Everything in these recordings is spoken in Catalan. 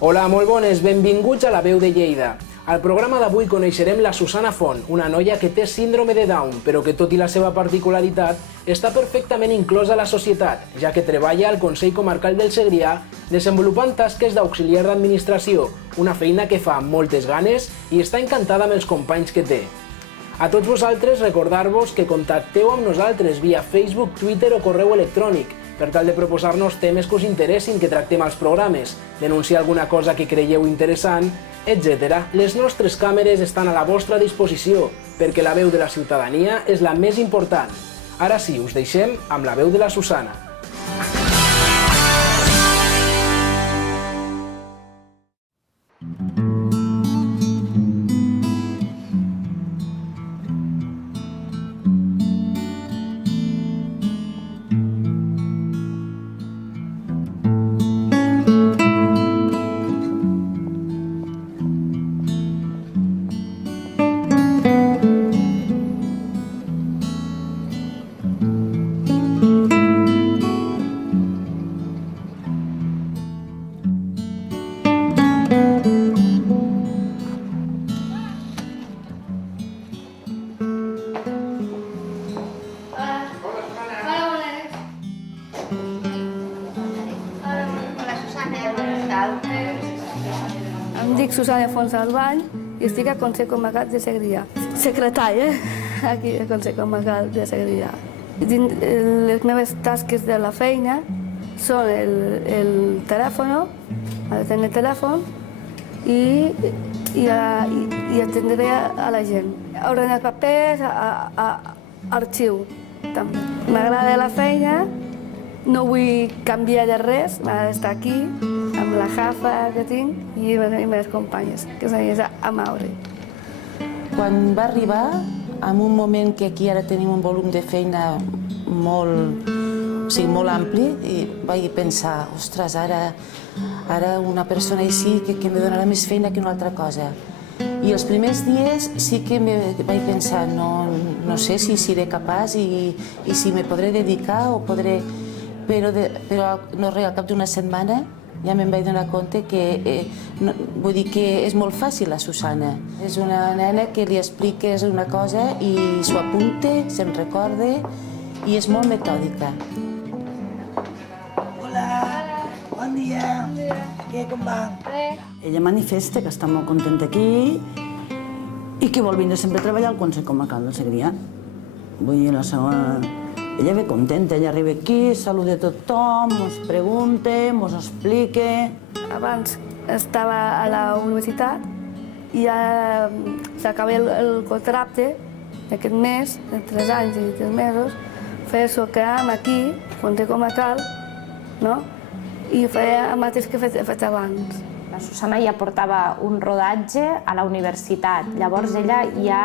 Hola, molt bones, benvinguts a La Veu de Lleida. Al programa d'avui coneixerem la Susana Font, una noia que té síndrome de Down, però que tot i la seva particularitat està perfectament inclosa a la societat, ja que treballa al Consell Comarcal del Segrià desenvolupant tasques d'auxiliar d'administració, una feina que fa amb moltes ganes i està encantada amb els companys que té. A tots vosaltres recordar-vos que contacteu amb nosaltres via Facebook, Twitter o correu electrònic per tal de proposar-nos temes que us interessin que tractem als programes, denunciar alguna cosa que creieu interessant, etc. Les nostres càmeres estan a la vostra disposició, perquè la veu de la ciutadania és la més important. Ara sí, us deixem amb la veu de la Susana. Em dic Susana Font Albany i estic al Consell Comarcal de Segrià. Secretària, aquí al Consell Comarcal de Segrià. Les meves tasques de la feina són el telèfon, atendre el telèfon i atendre a la gent. Ordenar papers, arxiu, també. M'agrada la feina, no vull canviar de res, m'agrada estar aquí, amb la jafa que tinc i les meves companyes, que és a Mauri. Quan va arribar, en un moment que aquí ara tenim un volum de feina molt ampli, i vaig pensar, ostres, ara una persona així que em donarà més feina que una altra cosa. I els primers dies sí que vaig pensar, no sé si seré capaç i si me podré dedicar o podré... Però no res, al cap d'una setmana ja me'n vaig donar compte que vull dir que és molt fàcil la Susana. És una nena que li expliques una cosa i s'ho apunta, se'n recorda i és molt metòdica. Hola, bon dia. Què, com va? Ella manifesta que està molt contenta aquí i que vol vindre sempre a treballar al Consell Comarcal del Segrià. Vull dir, la seva... Ella ve contenta, ella arriba aquí, saluda a tothom, ens pregunta, ens explica... Abans estava a la universitat i ja s'acaba el contracte d'aquest mes, de 3 anys i 3 mesos, feia el que am aquí, al Consell Comarcal, i feia el mateix que he fet abans. La Susana ja portava un rodatge a la universitat, llavors ella ja...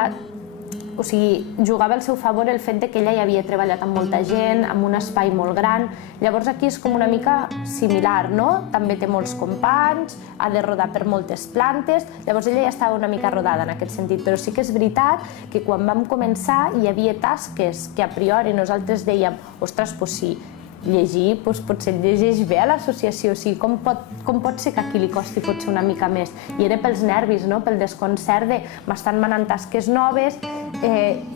O sigui, jugava al seu favor el fet que ella ja havia treballat amb molta gent, amb un espai molt gran. Llavors aquí és com una mica similar, no? També té molts companys, ha de rodar per moltes plantes, llavors ella ja estava una mica rodada en aquest sentit, però sí que és veritat que quan vam començar hi havia tasques que a priori nosaltres dèiem, ostres, doncs sí, llegir potser llegeix bé a l'associació, o sigui, com pot ser que aquí li costi potser una mica més? I era pels nervis, pel desconcert de m'estan manant tasques noves,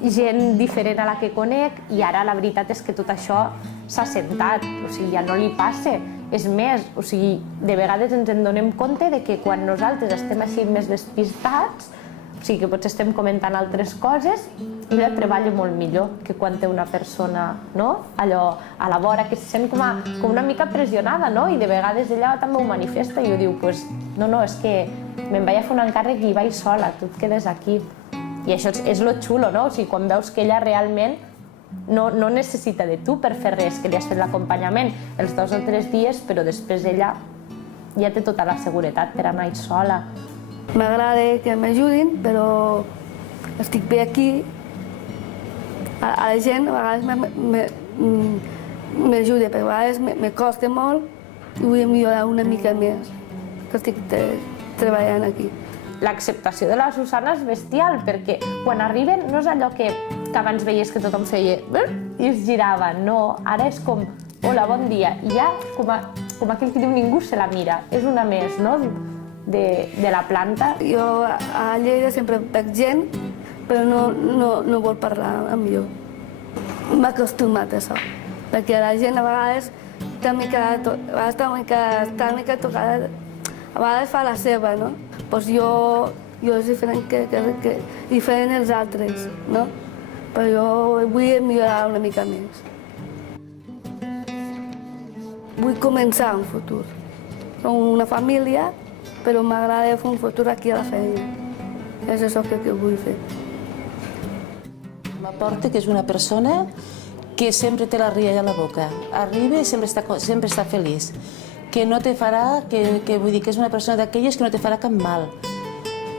gent diferent a la que conec, i ara la veritat és que tot això s'ha assentat, o sigui, ja no li passa. És més, o sigui, de vegades ens en donem compte de que quan nosaltres estem així més despistats, o sigui, que potser estem comentant altres coses, ella treballa molt millor que quan té una persona, allò a la vora, que se sent com una mica pressionada, i de vegades ella també ho manifesta i ho diu, no, és que me'n vaig a fer un encàrrec i vaig sola, tu et quedes aquí. I això és lo xulo, o sigui, quan veus que ella realment no necessita de tu per fer res, que li has fet l'acompanyament els 2 o 3 dies, però després ella ja té tota la seguretat per anar sola. M'agrada que m'ajudin, però estic bé aquí. A la gent a vegades m'ajuda, però a vegades me costa molt i vull millorar una mica més, que estic treballant aquí. L'acceptació de la Susana és bestial, perquè quan arriben no és allò que abans veies que tothom feia i es girava, no, ara és com, hola, bon dia, i ja com com aquell que diu, ningú se la mira, és una més, no?, de la planta. Jo a Lleida sempre veig gent, però no vol parlar amb jo. M'he acostumat a això, perquè la gent a vegades està una mica tocada, a vegades fa la seva, no? Doncs jo és diferent diferent dels altres, no? Però jo vull millorar una mica més. Vull començar un futur. Som una família, però m'agrada fer un futur aquí a la feina. És això que vull fer. M'aporta que és una persona que sempre té la rialla a la boca. Arriba i sempre està feliç. Que no te farà, vull dir que és una persona d'aquelles que no te farà cap mal.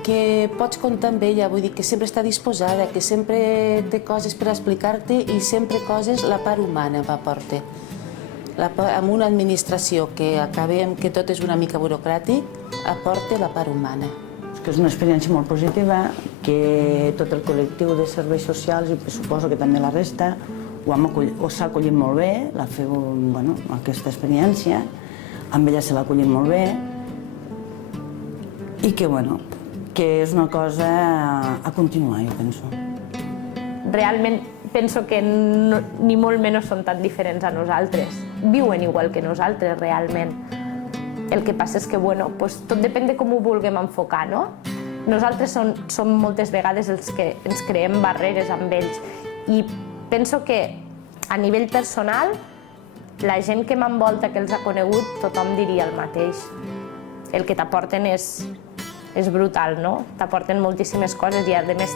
Que pots comptar amb ella, vull dir que sempre està disposada, que sempre té coses per explicar-te i sempre coses, la part humana m'aporta. Amb una administració que acabem que tot és una mica burocràtic, aporta la part humana. És una experiència molt positiva, que tot el col·lectiu de serveis socials, i suposo que també la resta, s'ha acollit molt bé, l'ha fet aquesta experiència, amb ella se l'ha acollit molt bé, i que és una cosa a continuar, jo penso. Realment penso que ni molt menys són tan diferents a nosaltres. Viuen igual que nosaltres, realment. El que passa és que, tot depèn de com ho vulguem enfocar, no? Nosaltres som moltes vegades els que ens creem barreres amb ells i penso que a nivell personal la gent que m'envolta, que els ha conegut, tothom diria el mateix. El que t'aporten és brutal, no? T'aporten moltíssimes coses i a més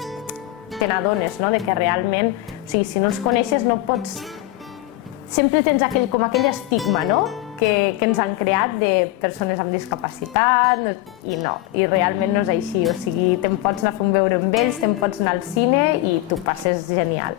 te n'adones, no?, de que realment, o sigui, si no els coneixes no pots... Sempre tens com aquell estigma, no?, que ens han creat de persones amb discapacitat i no, i realment no és així, o sigui, te'n pots anar a fer un veure amb ells, te'n pots anar al cine i t'ho passes genial.